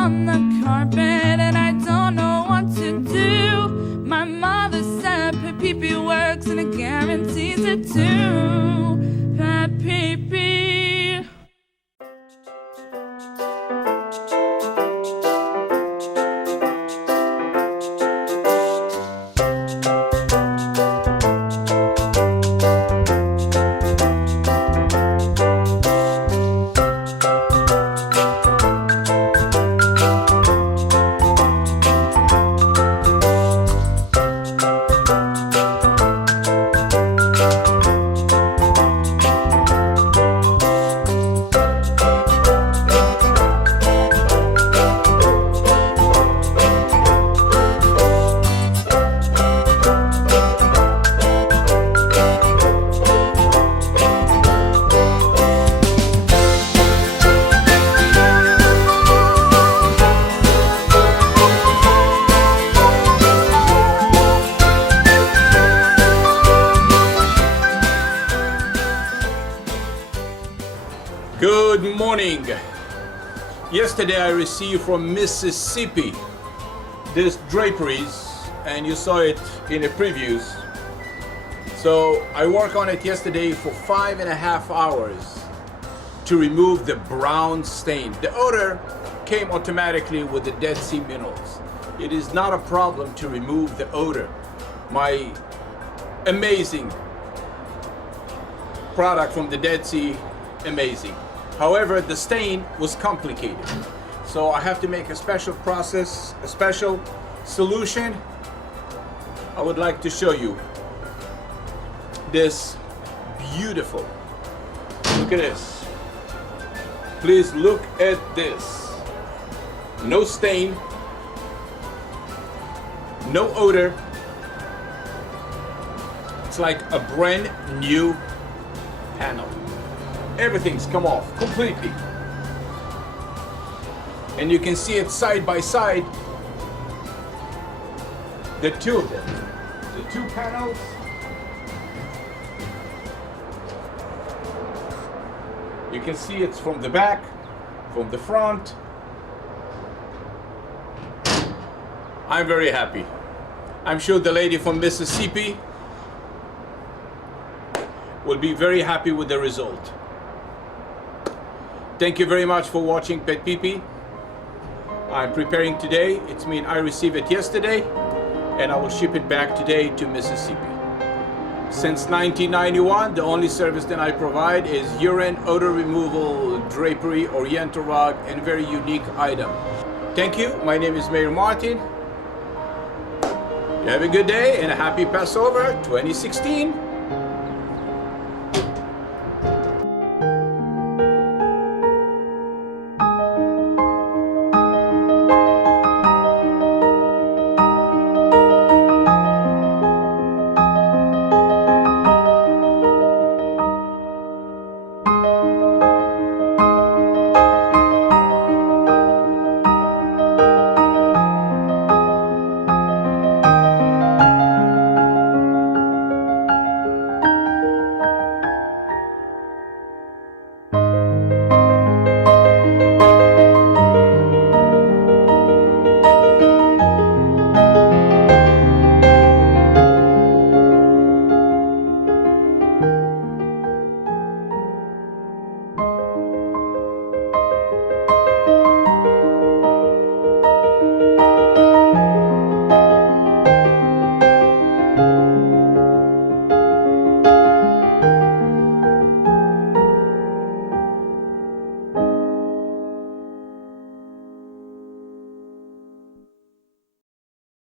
on the carpet and I don't know what to do. My mother said PetPeePee works and it guarantees it too. PetPeePee. Good morning. Yesterday I received from Mississippi this draperies, and you saw it in the previews. So I worked on it yesterday for 5.5 hours to remove the brown stain. The odor came automatically with the Dead Sea minerals. It is not a problem to remove the odor. My amazing product from the Dead Sea, amazing. However, the stain was complicated. So I have to make a special process, a special solution. I would like to show you this beautiful. Look at this. Please look at this. No stain, no odor. It's like a brand new panel. Everything's come off completely. And you can see it side by side. The two of them. The two panels. You can see it's from the back, from the front. I'm very happy. I'm sure the lady from Mississippi will be very happy with the result. Thank you very much for watching PetPeePee. I'm preparing today. It's mean I received it yesterday and I will ship it back today to Mississippi. Since 1991, the only service that I provide is urine, odor removal, drapery, oriental rug, and very unique item. Thank you. My name is Mayor Martin. You have a good day and a happy Passover 2016.